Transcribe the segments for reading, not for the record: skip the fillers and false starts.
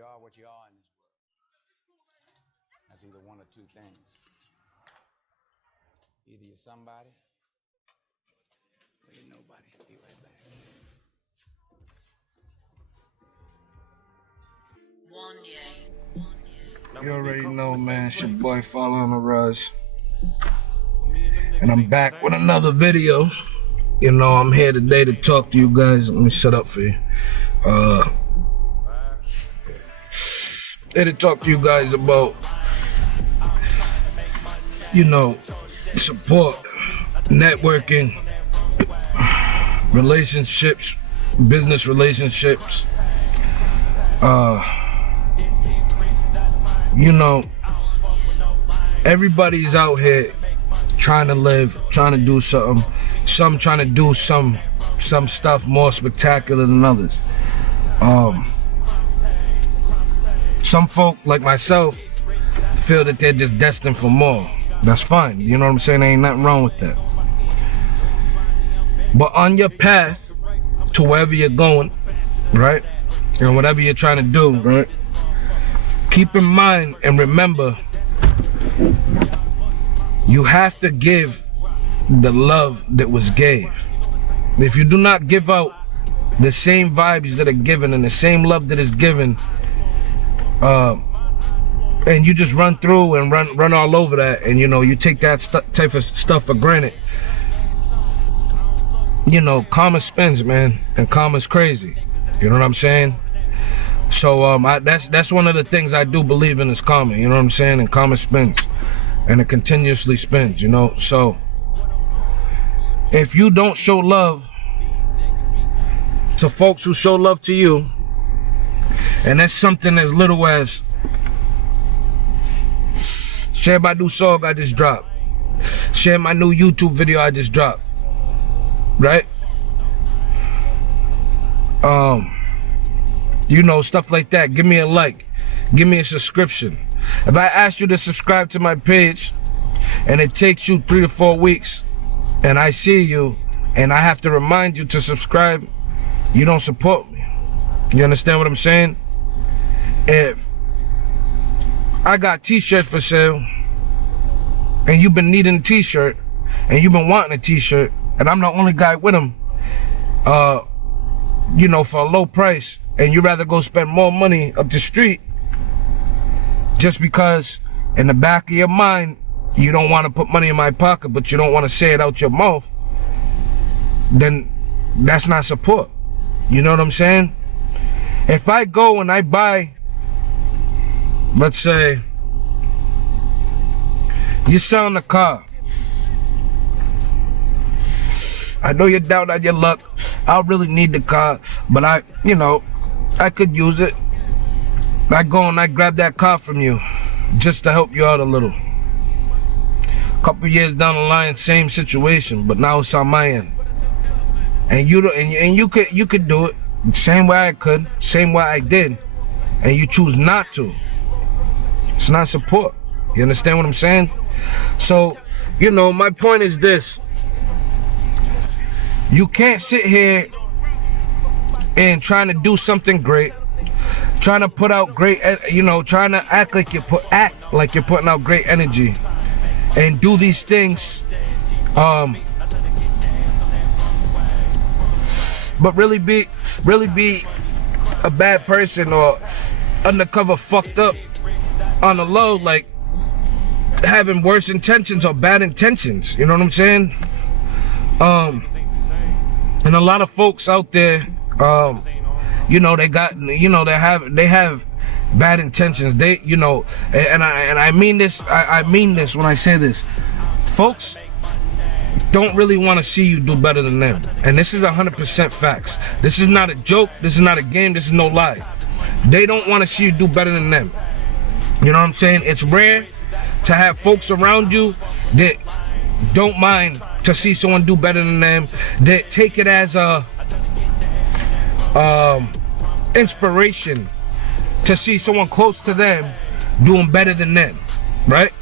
you are what you are in this world. That's either one or two things. Either you're somebody or you're nobody. Be right back. You already know, man. It's your boy Follow on the Rise. And I'm back with another video. You know, I'm here today to talk to you guys. Let me shut up for you. Here to talk to you guys about, you know, support, networking, relationships, business relationships. You know, everybody's out here trying to live, trying to do something. Some trying to do some stuff more spectacular than others. Some folk like myself feel that they're just destined for more. That's fine. You know what I'm saying? There ain't nothing wrong with that. But on your path to wherever you're going, right? And whatever you're trying to do, right? Keep in mind and remember, you have to give the love that was gave. If you do not give out the same vibes that are given and the same love that is given, and you just run through and run all over that, and you know, you take that type of stuff for granted, you know, karma spins, man, and karma's crazy. You know what I'm saying? So that's one of the things I do believe in is karma. You know what I'm saying? And karma spins, and it continuously spins. You know, so if you don't show love to folks who show love to you, and that's something as little as share my new song I just dropped, share my new YouTube video I just dropped, right? You know, stuff like that. Give me a like, give me a subscription. If I ask you to subscribe to my page and it takes you 3 to 4 weeks and I see you and I have to remind you to subscribe, you don't support me. You understand what I'm saying? If I got t-shirts for sale and you've been needing a t-shirt and you've been wanting a t-shirt and I'm the only guy with them, you know, for a low price, and you rather go spend more money up the street just because in the back of your mind you don't want to put money in my pocket but you don't want to say it out your mouth, then that's not support. You know what I'm saying? If I go and I buy, let's say you're selling a car, I know you're down on your luck, I really need the car, but I could use it. I go and I grab that car from you just to help you out a little. Couple years down the line, same situation, but now it's on my end. And you could do it same way I could, same way I did, and you choose not to. It's not support. You understand what I'm saying? So, you know, my point is this. You can't sit here and trying to do something great, trying to put out great, you know, trying to act like you're putting out great energy, and do these things, but really be a bad person or undercover fucked up on the low, like having worse intentions or bad intentions. You know what I'm saying? And a lot of folks out there, you know, they have bad intentions. They, you know, and I mean this. I mean this when I say this. Folks don't really want to see you do better than them, and this is 100% facts. This is not a joke. This is not a game. This is no lie. They don't want to see you do better than them. You know what I'm saying? It's rare to have folks around you that don't mind to see someone do better than them, that take it as a inspiration to see someone close to them doing better than them, right?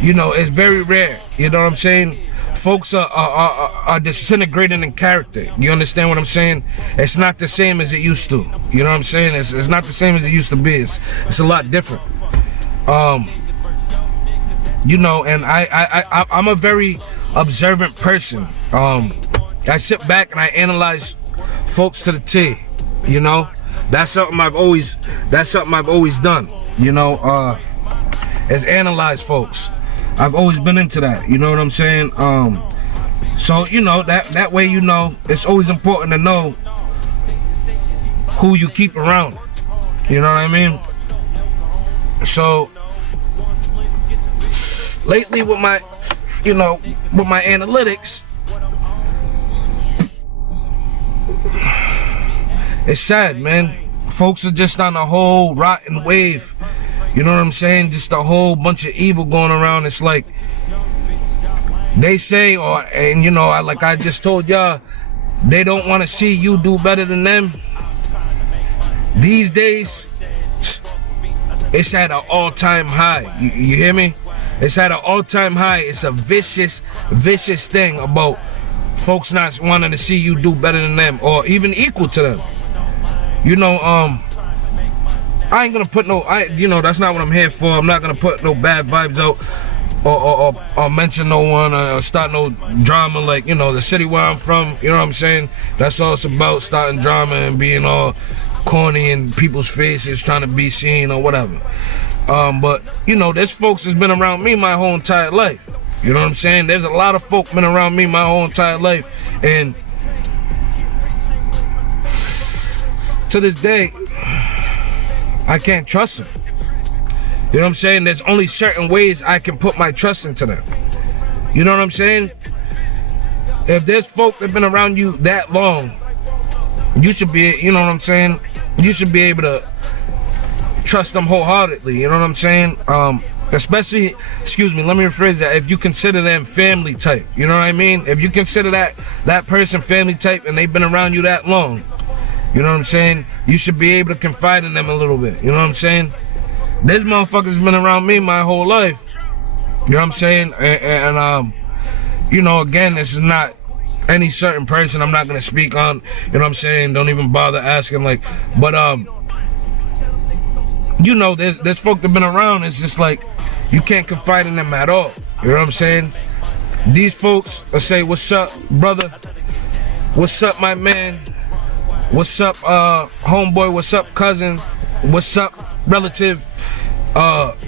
You know, it's very rare, you know what I'm saying? folks are disintegrating in character. You understand what I'm saying? It's not the same as it used to. You know what I'm saying? It's not the same as it used to be. It's a lot different. You know, and I'm a very observant person. I sit back and I analyze folks to the T. You know, that's something I've always done. You know, is analyze folks. I've always been into that. You know what I'm saying? So you know that way, you know, it's always important to know who you keep around. You know what I mean? So lately with my, you know, with my analytics, it's sad, man. Folks are just on a whole rotten wave. You know what I'm saying? Just a whole bunch of evil going around. It's like they say, and you know, like I just told y'all, they don't want to see you do better than them. These days, it's at an all-time high. You hear me? It's at an all-time high. It's a vicious thing about folks not wanting to see you do better than them or even equal to them. You know, I ain't gonna put you know, that's not what I'm here for. I'm not gonna put no bad vibes out or mention no one or start no drama, like, you know, the city where I'm from, you know what I'm saying? That's all it's about, starting drama and being all corny in people's faces, trying to be seen or whatever. But, you know, there's folks that's been around me my whole entire life. You know what I'm saying? There's a lot of folk been around me my whole entire life, and to this day, I can't trust them. You know what I'm saying? There's only certain ways I can put my trust into them. You know what I'm saying? If there's folk that been around you that long, you should be, you know what I'm saying? You should be able to trust them wholeheartedly. You know what I'm saying? Especially, excuse me, let me rephrase that. If you consider them family type, you know what I mean? If you consider that person family type and they've been around you that long, you know what I'm saying? You should be able to confide in them a little bit. You know what I'm saying? This motherfucker's been around me my whole life. You know what I'm saying? And you know, again, this is not any certain person I'm not gonna speak on. You know what I'm saying? Don't even bother asking, like, but you know, there's folk that been around. It's just like you can't confide in them at all. You know what I'm saying? These folks will say, "What's up, brother? What's up, my man? What's up, homeboy? What's up, cousin? What's up, relative?"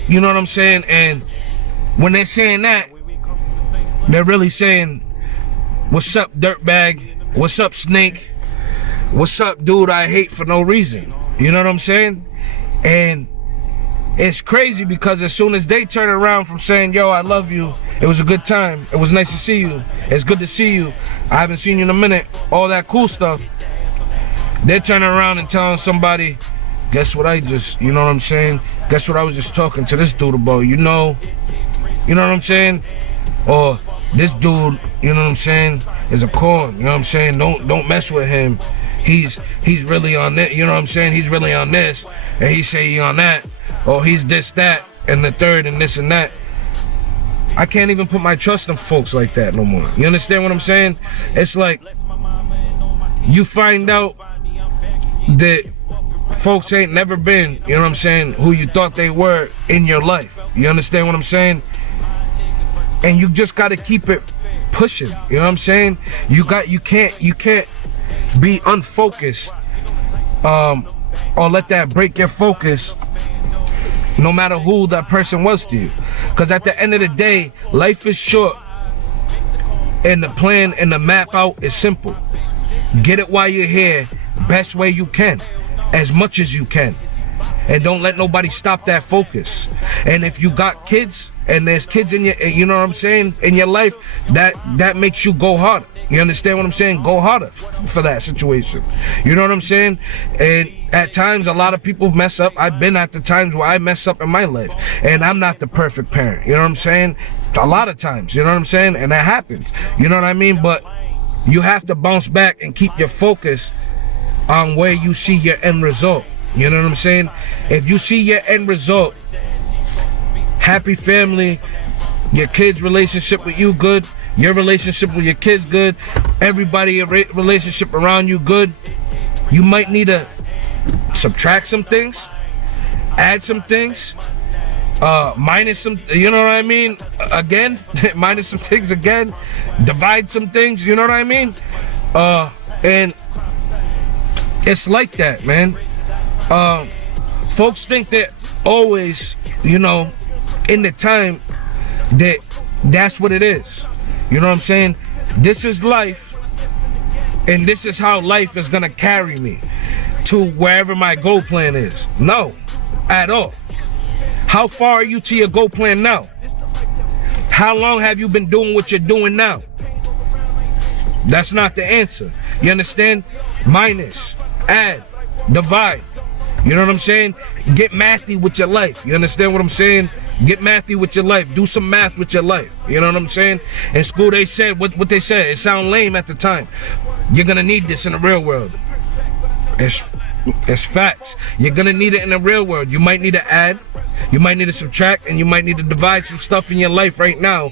You know what I'm saying? And when they're saying that, they're really saying, "What's up, dirtbag? What's up, snake? What's up, dude I hate for no reason?" You know what I'm saying? And it's crazy because as soon as they turn around from saying, "Yo, I love you. It was a good time. It was nice to see you. It's good to see you. I haven't seen you in a minute." All that cool stuff. They're turning around and telling somebody, "Guess what I just, you know what I'm saying? Guess what I was just talking to this dude about, you know what I'm saying? Or this dude, you know what I'm saying, is a corn, you know what I'm saying? Don't mess with him. He's really on that, you know what I'm saying? He's really on this, and he say he on that, or he's this, that, and the third, and this and that." I can't even put my trust in folks like that no more. You understand what I'm saying? It's like you find out that folks ain't never been, you know what I'm saying, who you thought they were in your life. You understand what I'm saying? And you just gotta keep it pushing. You know what I'm saying? You can't be unfocused, or let that break your focus, no matter who that person was to you. Because at the end of the day, life is short, and the plan and the map out is simple. Get it while you're here, best way you can, as much as you can, and don't let nobody stop that focus. And if you got kids and there's kids in your, you know what I'm saying, in your life, that makes you go harder. You understand what I'm saying? Go harder for that situation. You know what I'm saying? And at times, a lot of people mess up. I've been at the times where I mess up in my life, and I'm not the perfect parent. You know what I'm saying? A lot of times, you know what I'm saying? And that happens. You know what I mean? But you have to bounce back and keep your focus on where you see your end result. You know what I'm saying? If you see your end result, happy family, your kids' relationship with you good, your relationship with your kids good, everybody your relationship around you good, you might need to subtract some things, add some things, minus some, you know what I mean, again, minus some things again, divide some things, you know what I mean, and it's like that, man. Folks think that always, you know, in the time that that's what it is, you know what I'm saying, this is life, and this is how life is gonna carry me to wherever my goal plan is. No, at all. How far are you to your goal plan now? How long have you been doing what you're doing now? That's not the answer. You understand? Minus, add, divide. You know what I'm saying? Get mathy with your life. You understand what I'm saying? Get mathy with your life. Do some math with your life. You know what I'm saying? In school they said what they said. It sounded lame at the time. You're gonna need this in the real world. It's facts. You're gonna need it in the real world. You might need to add, you might need to subtract, and you might need to divide some stuff in your life right now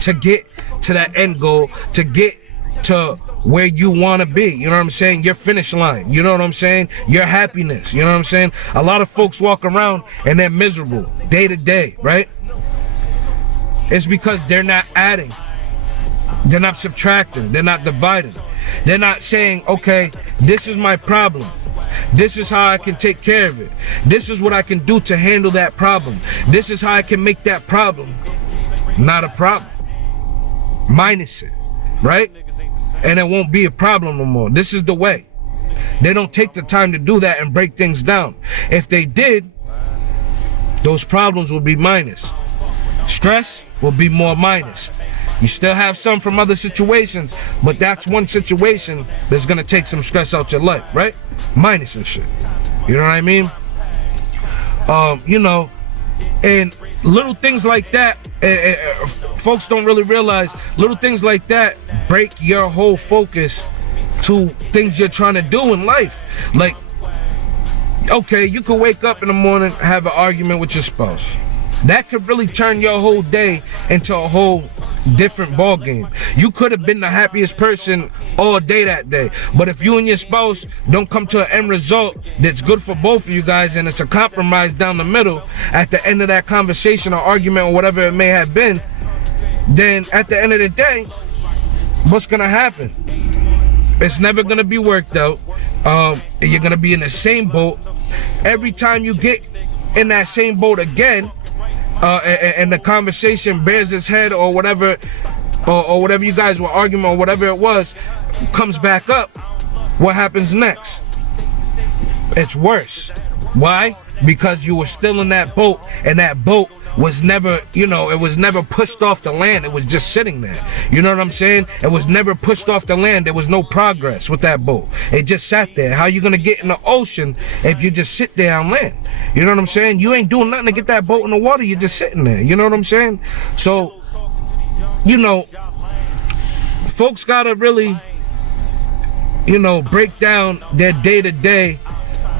to get to that end goal, to get to where you want to be. You know what I'm saying? Your finish line. You know what I'm saying? Your happiness. You know what I'm saying? A lot of folks walk around and they're miserable day to day, right? It's because they're not adding. They're not subtracting. They're not dividing. They're not saying, okay, this is my problem. This is how I can take care of it. This is what I can do to handle that problem. This is how I can make that problem not a problem. Minus it, right? And it won't be a problem no more. This is the way. They don't take the time to do that and break things down. If they did, those problems would be minus. Stress will be more minus. You still have some from other situations, but that's one situation that's gonna take some stress out your life, right? Minus and shit. You know what I mean? You know, and little things like that, folks don't really realize, little things like that break your whole focus to things you're trying to do in life. Like, okay, you could wake up in the morning, have an argument with your spouse. That could really turn your whole day into a whole different ball game. You could have been the happiest person all day that day, but if you and your spouse don't come to an end result that's good for both of you guys, and it's a compromise down the middle at the end of that conversation or argument or whatever it may have been, then at the end of the day, what's gonna happen? It's never gonna be worked out. You're gonna be in the same boat. Every time you get in that same boat again, and the conversation bears its head or whatever, or whatever you guys were arguing or whatever it was, comes back up, what happens next? It's worse. Why? Because you were still in that boat, and that boat was never, you know, it was never pushed off the land. It was just sitting there. You know what I'm saying? It was never pushed off the land. There was no progress with that boat. It just sat there. How you gonna get in the ocean if you just sit there on land? You know what I'm saying? You ain't doing nothing to get that boat in the water. You're just sitting there. You know what I'm saying? So, you know, folks gotta really, you know, break down their day to day,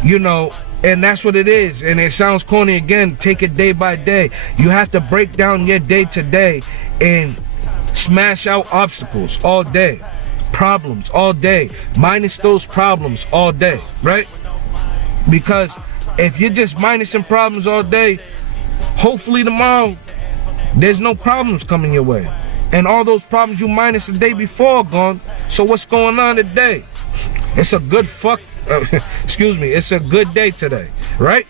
you know, and that's what it is. And it sounds corny again, take it day by day. You have to break down your day to day and smash out obstacles all day, problems all day, minus those problems all day, right? Because if you're just minusing problems all day, hopefully tomorrow there's no problems coming your way. And all those problems you minus the day before are gone. So what's going on today? It's a good excuse me, it's a good day today, right?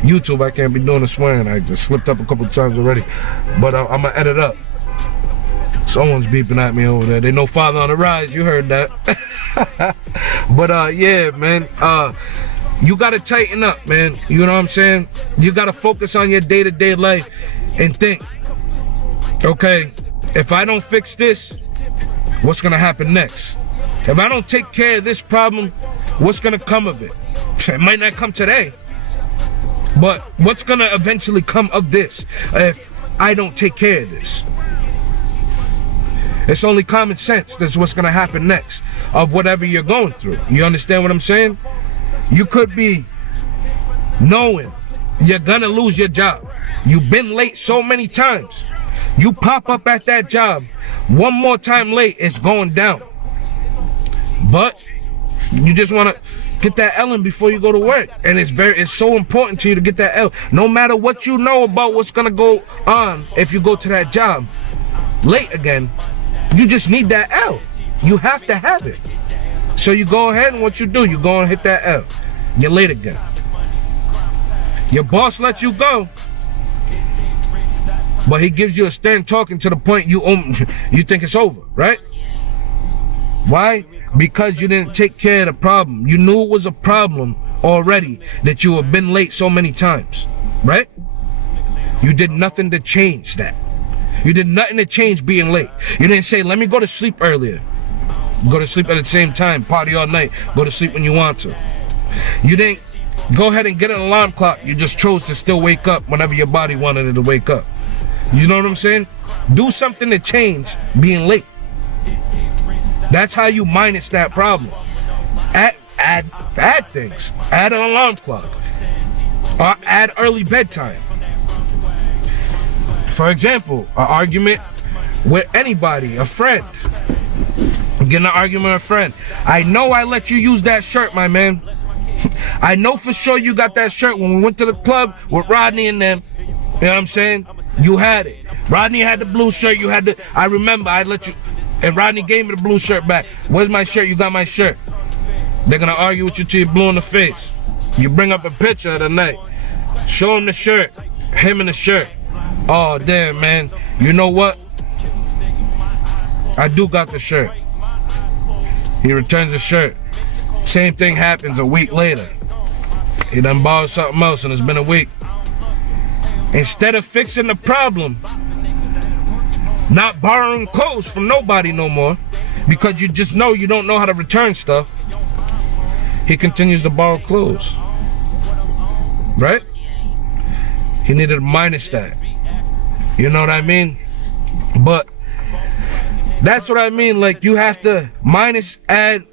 YouTube, I can't be doing the swearing. I just slipped up a couple times already, but I'm gonna edit up. Someone's beeping at me over there. They know Father on the Rise, you heard that. But yeah, man, you gotta tighten up, man. You know what I'm saying? You gotta focus on your day-to-day life and think, okay, if I don't fix this, what's gonna happen next? If I don't take care of this problem, what's gonna come of it? It might not come today, but what's gonna eventually come of this if I don't take care of this? It's only common sense. That's what's gonna happen next of whatever you're going through. You understand what I'm saying? You could be knowing you're gonna lose your job. You've been late so many times. You pop up at that job One more time late, it's going down. But you just want to get that L in before you go to work. And it's so important to you to get that L. No matter what you know about what's going to go on if you go to that job late again, you just need that L. You have to have it. So you go ahead and what you do, you go and hit that L. You're late again. Your boss lets you go, but he gives you a stern talking to the point you think it's over, right? Why? Because you didn't take care of the problem. You knew it was a problem already that you have been late so many times, right? You did nothing to change that. You did nothing to change being late. You didn't say, let me go to sleep earlier. Go to sleep at the same time, party all night, go to sleep when you want to. You didn't go ahead and get an alarm clock. You just chose to still wake up whenever your body wanted it to wake up. You know what I'm saying? Do something to change being late. That's how you minus that problem. Add things. Add an alarm clock. Or add early bedtime. For example, an argument with anybody, a friend. Get in an argument with a friend. I know I let you use that shirt, my man. I know for sure you got that shirt when we went to the club with Rodney and them. You know what I'm saying? You had it. Rodney had the blue shirt. You had the. I remember I let you. And Rodney gave me the blue shirt back. Where's my shirt? You got my shirt. They're gonna argue with you till you're blue in the face. You bring up a picture of the night. Show him the shirt. Him in the shirt. Oh damn, man. You know what? I do got the shirt. He returns the shirt. Same thing happens a week later. He done borrowed something else and it's been a week. Instead of fixing the problem, not borrowing clothes from nobody no more, because you just know you don't know how to return stuff, he continues to borrow clothes. Right? He needed to minus that. You know what I mean? But that's what I mean. Like, you have to minus, add,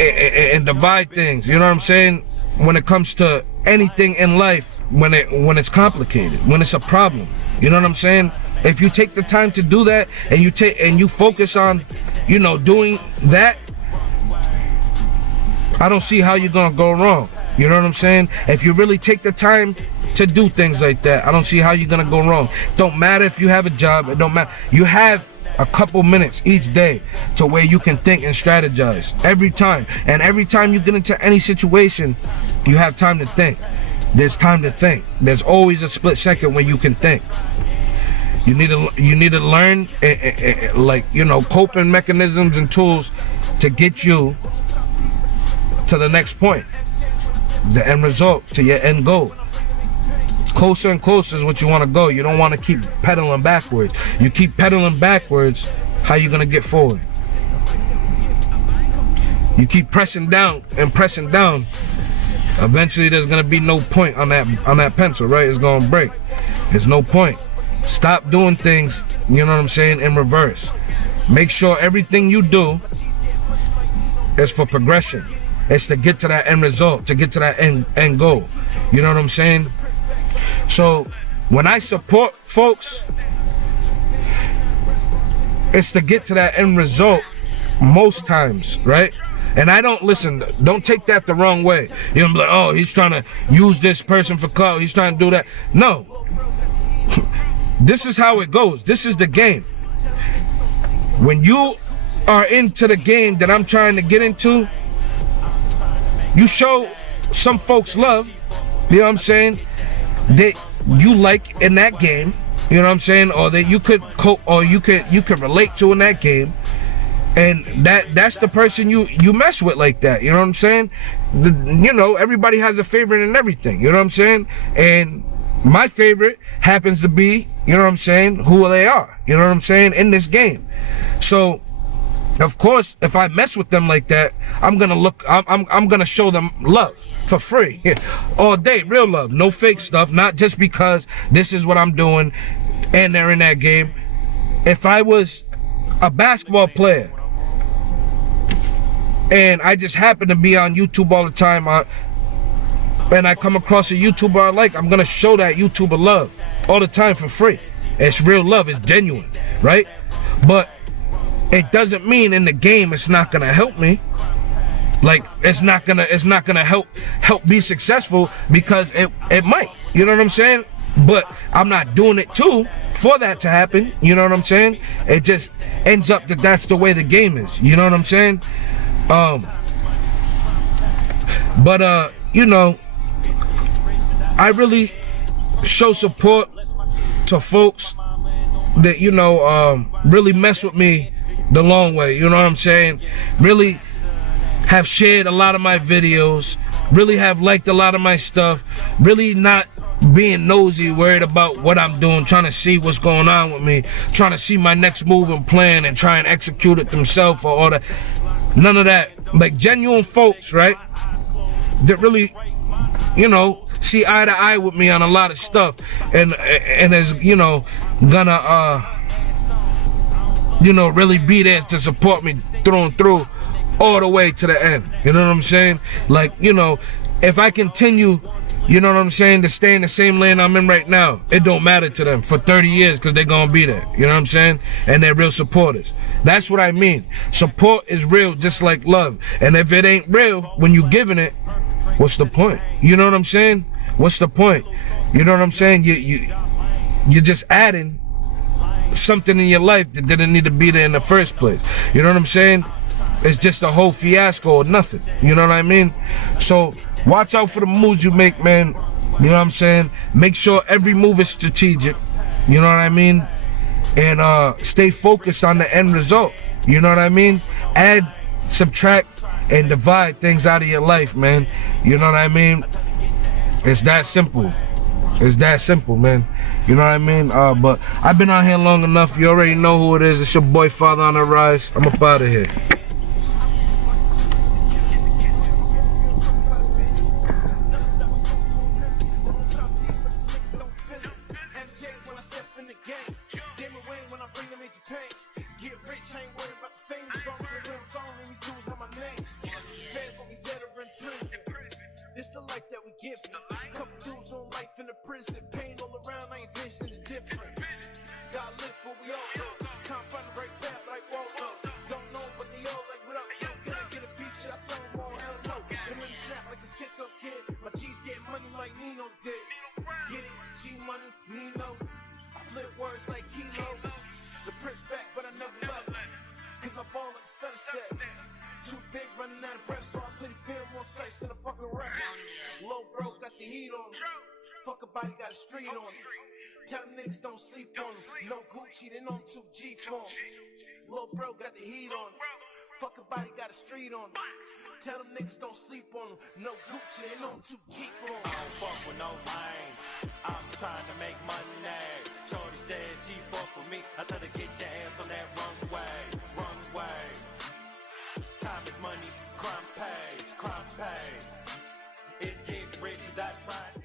and divide things. You know what I'm saying? When it comes to anything in life, when it's complicated, when it's a problem. You know what I'm saying? If you take the time to do that, and you focus on, you know, doing that, I don't see how you're gonna go wrong. You know what I'm saying? If you really take the time to do things like that, I don't see how you're gonna go wrong. Don't matter if you have a job. It don't matter. You have a couple minutes each day to where you can think and strategize every time. And every time you get into any situation, you have time to think. There's time to think. There's always a split second when you can think. You need to learn like, you know, coping mechanisms and tools to get you to the next point, the end result, to your end goal. Closer and closer is what you want to go. You don't want to keep pedaling backwards. You keep pedaling backwards, how you gonna get forward? You keep pressing down and pressing down. Eventually, there's gonna be no point on that pencil, right? It's gonna break. There's no point. Stop doing things, you know what I'm saying, in reverse. Make sure everything you do is for progression. It's to get to that end result, to get to that end goal. You know what I'm saying? So when I support folks, it's to get to that end result most times, right? And I don't listen, don't take that the wrong way. You know, be like, oh, he's trying to use this person for clout, he's trying to do that. No. This is how it goes. This is the game. When you are into the game that I'm trying to get into, you show some folks love, you know what I'm saying, that you like in that game, you know what I'm saying, or that you could cope, or you could relate to in that game, and that's the person you mess with like that. You know what I'm saying? You know, everybody has a favorite in everything. You know what I'm saying? And my favorite happens to be, you know what I'm saying, who they are. You know what I'm saying, in this game. So of course, if I mess with them like that, I'm gonna show them love for free all day, real love, no fake stuff, not just because this is what I'm doing and they're in that game. If I was a basketball player and I just happen to be on YouTube all the time, and I come across a YouTuber I like, I'm gonna show that YouTuber love all the time for free. It's real love, it's genuine, right? But it doesn't mean in the game it's not gonna help me. Like it's not gonna help be successful, because it might. You know what I'm saying? But I'm not doing it too for that to happen. You know what I'm saying? It just ends up that that's the way the game is. You know what I'm saying? But you know, I really show support to folks that, you know, really mess with me the long way. You know what I'm saying? Really have shared a lot of my videos, really have liked a lot of my stuff, really not being nosy, worried about what I'm doing, trying to see what's going on with me, trying to see my next move and plan and try and execute it themselves or all that. None of that. Like genuine folks, right? That really, you know, see eye to eye with me on a lot of stuff, and is, you know, gonna you know, really be there to support me through and through, all the way to the end. You know what I'm saying? Like, you know, if I continue, you know what I'm saying, to stay in the same lane I'm in right now, it don't matter to them for 30 years, because they're gonna be there. You know what I'm saying? And they're real supporters. That's what I mean. Support is real, just like love. And if it ain't real when you giving it, what's the point? You know what I'm saying? What's the point? You know what I'm saying? You're just adding something in your life that didn't need to be there in the first place. You know what I'm saying? It's just a whole fiasco or nothing. You know what I mean? So watch out for the moves you make, man. You know what I'm saying? Make sure every move is strategic. You know what I mean? And stay focused on the end result. You know what I mean? Add, subtract, and divide things out of your life, man. You know what I mean? It's that simple. It's that simple, man. You know what I mean? But I've been on here long enough. You already know who it is. It's your boy Father on the Rise. I'm up out of here. It's the life that we give. Couple dudes on life in the prison. Pain all around, I ain't vision is different. God live for we all know. Can't find the right path like Waldo. Don't know, but they all like, what up? So can I get a feature? I tell them all, hell no. And when you snap like a schizo kid, my G's getting money like Nino did. Get it? G money, Nino. I flip words like kilos. The Prince back, but I never left. Cause I ball like a stutter step. Too big, running out of breath, so I play film more stripes than a fucking rap. Low bro got the heat on him. Fuck a body, got a street on him. Tell them niggas don't sleep on him. No Gucci, they know I'm too G for him. Low bro got the heat on him. Fuck a body, got a street on him. Tell them niggas don't sleep on him. No Gucci, they know I'm too G for him. I don't fuck with no lames. I'm trying to make money. Shorty said she fuck with me. I tell her get your ass on that runway. Runway. Time is money, crime pays, crime pays. It's get rich without trying.